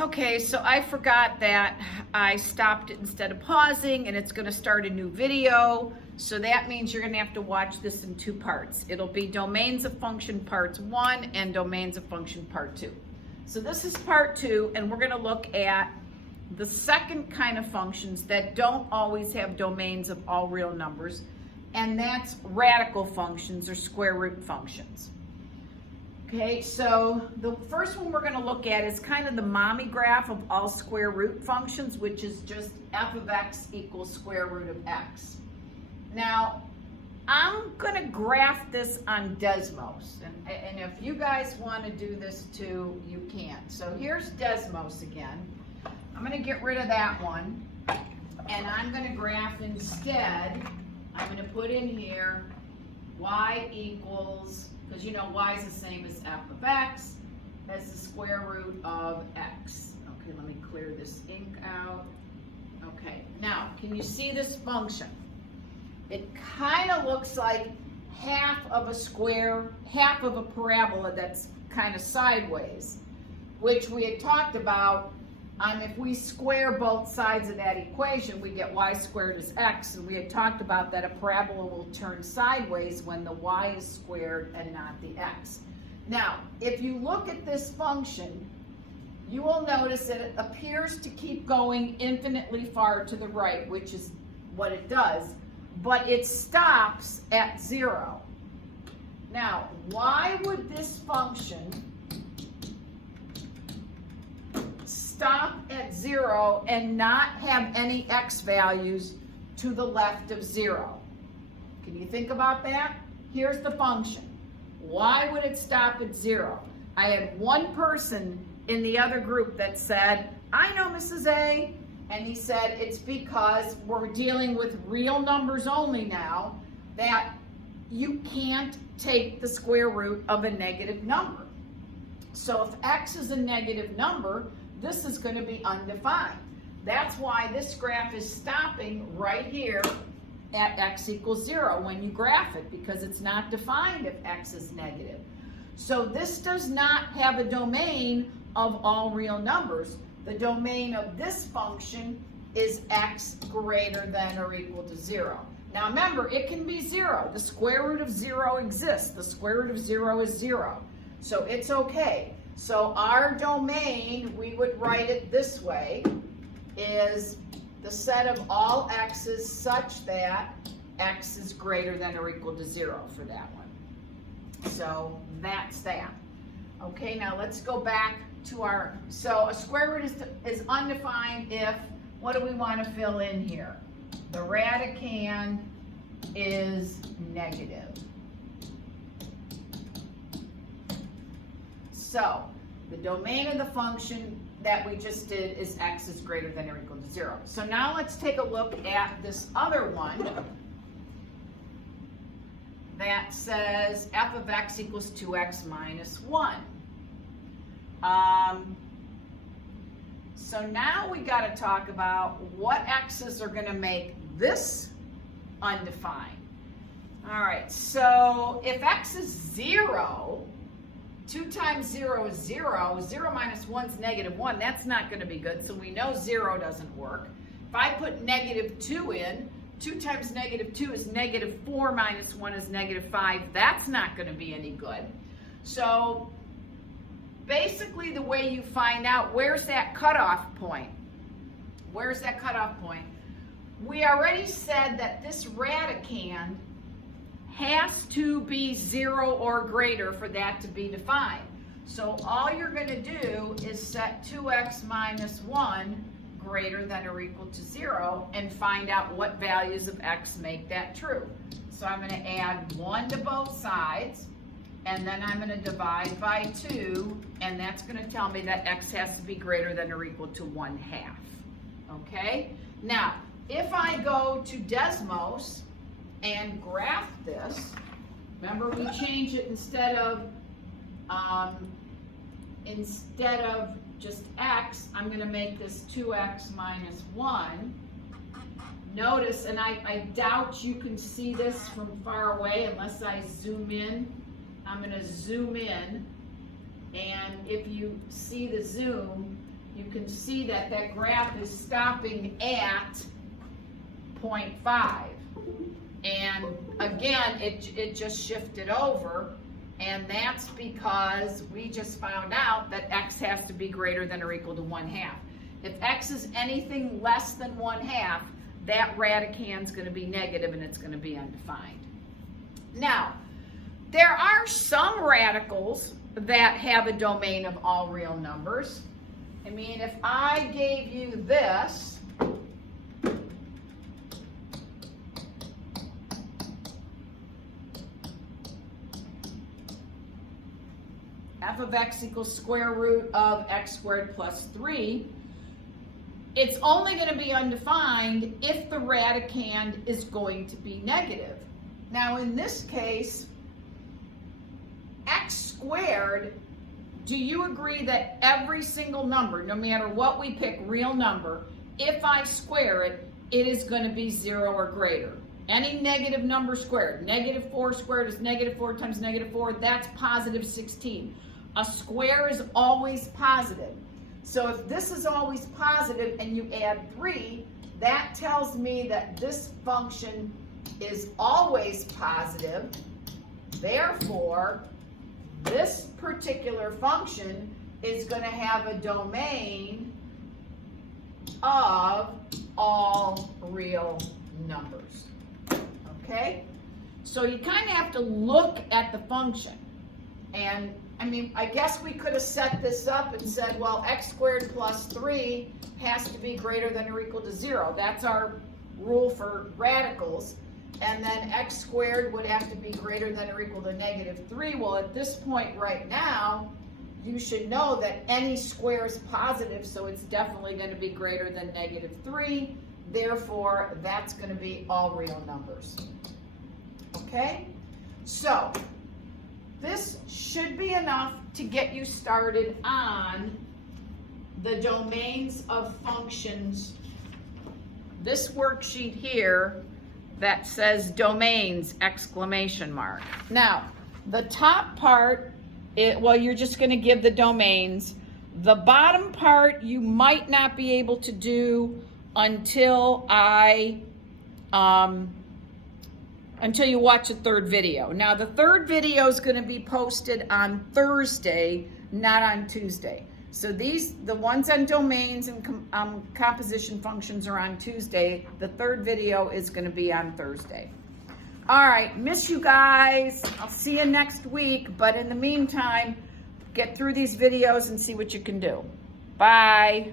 Okay, so I forgot that I stopped it instead of pausing, and it's gonna start a new video. So that means you're gonna have to watch this in two parts. It'll be domains of function parts 1 and domains of function part 2. So this is part 2, and we're gonna look at the second kind of functions that don't always have domains of all real numbers, and that's radical functions or square root functions. Okay, so the first one we're going to look at is kind of the mommy graph of all square root functions, which is just f of x equals square root of x. Now, I'm going to graph this on Desmos, and if you guys want to do this too, you can. So here's Desmos again. I'm going to get rid of that one, and I'm going to graph instead, I'm going to put in here y equals, because you know y is the same as f of x, as the square root of x. Okay, let me clear this ink out. Okay, now, can you see this function? It kind of looks like half of a square, half of a parabola that's kind of sideways, which we had talked about. If we square both sides of that equation, we get y squared is x, and we had talked about that a parabola will turn sideways when the y is squared and not the x. Now, if you look at this function, you will notice that it appears to keep going infinitely far to the right, which is what it does, but it stops at 0. Now, why would this function stop at 0 and not have any x values to the left of 0? Can you think about that? Here's the function. Why would it stop at 0? I had one person in the other group that said, I know, Mrs. A, and he said it's because we're dealing with real numbers only now, that you can't take the square root of a negative number. So if x is a negative number, this is going to be undefined. That's why this graph is stopping right here at x equals 0 when you graph it, because it's not defined if x is negative. So this does not have a domain of all real numbers. The domain of this function is x greater than or equal to 0. Now remember, it can be 0. The square root of 0 exists. The square root of 0 is 0. So it's okay. So our domain, we would write it this way, is the set of all x's such that x is greater than or equal to 0 for that one. So that's that. Okay, now let's go back to our, so a square root is undefined if, what do we want to fill in here? The radicand is negative. So, the domain of the function that we just did is x is greater than or equal to 0. So now let's take a look at this other one that says f of x equals 2x minus 1. So now we got to talk about what x's are going to make this undefined. All right, so if x is 0, 2 times 0 is 0. 0 minus 1 is negative 1. That's not going to be good, so we know 0 doesn't work. If I put negative 2 in, 2 times negative 2 is negative 4 minus 1 is negative 5. That's not going to be any good. So basically the way you find out where's that cutoff point, where's that cutoff point, we already said that this radicand has to be 0 or greater for that to be defined. So all you're going to do is set 2x minus 1 greater than or equal to 0 and find out what values of x make that true. So I'm going to add 1 to both sides, and then I'm going to divide by 2, and that's going to tell me that x has to be greater than or equal to 1/2. Okay? Now, if I go to Desmos and graph this, remember we change it instead of just x, I'm going to make this 2x minus 1. Notice, and I doubt you can see this from far away unless I zoom in. I'm going to zoom in, and if you see the zoom, you can see that that graph is stopping at 0.5. And again, it just shifted over, and that's because we just found out that x has to be greater than or equal to 1/2. If x is anything less than 1/2, that radican's going to be negative and it's going to be undefined. Now, there are some radicals that have a domain of all real numbers. I mean, if I gave you this, f of x equals square root of x squared plus 3, it's only going to be undefined if the radicand is going to be negative. Now in this case, x squared, do you agree that every single number, no matter what we pick, real number, if I square it, it is going to be 0 or greater? Any negative number squared, -4 squared is -4 times -4, that's positive 16. A square is always positive. So if this is always positive and you add 3, that tells me that this function is always positive. Therefore, this particular function is going to have a domain of all real numbers. Okay? So you kind of have to look at the function. And I mean, I guess we could have set this up and said, well, x squared plus 3 has to be greater than or equal to 0. That's our rule for radicals. And then x squared would have to be greater than or equal to -3. Well, at this point right now, you should know that any square is positive, so it's definitely going to be greater than -3. Therefore, that's going to be all real numbers. Okay? So, this should be enough to get you started on the domains of functions. This worksheet here that says domains, exclamation mark. Now, the top part, well, you're just going to give the domains. The bottom part you might not be able to do until until you watch the third video. Now, the third video is going to be posted on Thursday, not on Tuesday. So the ones on domains and composition functions are on Tuesday. The third video is going to be on Thursday. All right, miss you guys. I'll see you next week. But in the meantime, get through these videos and see what you can do. Bye.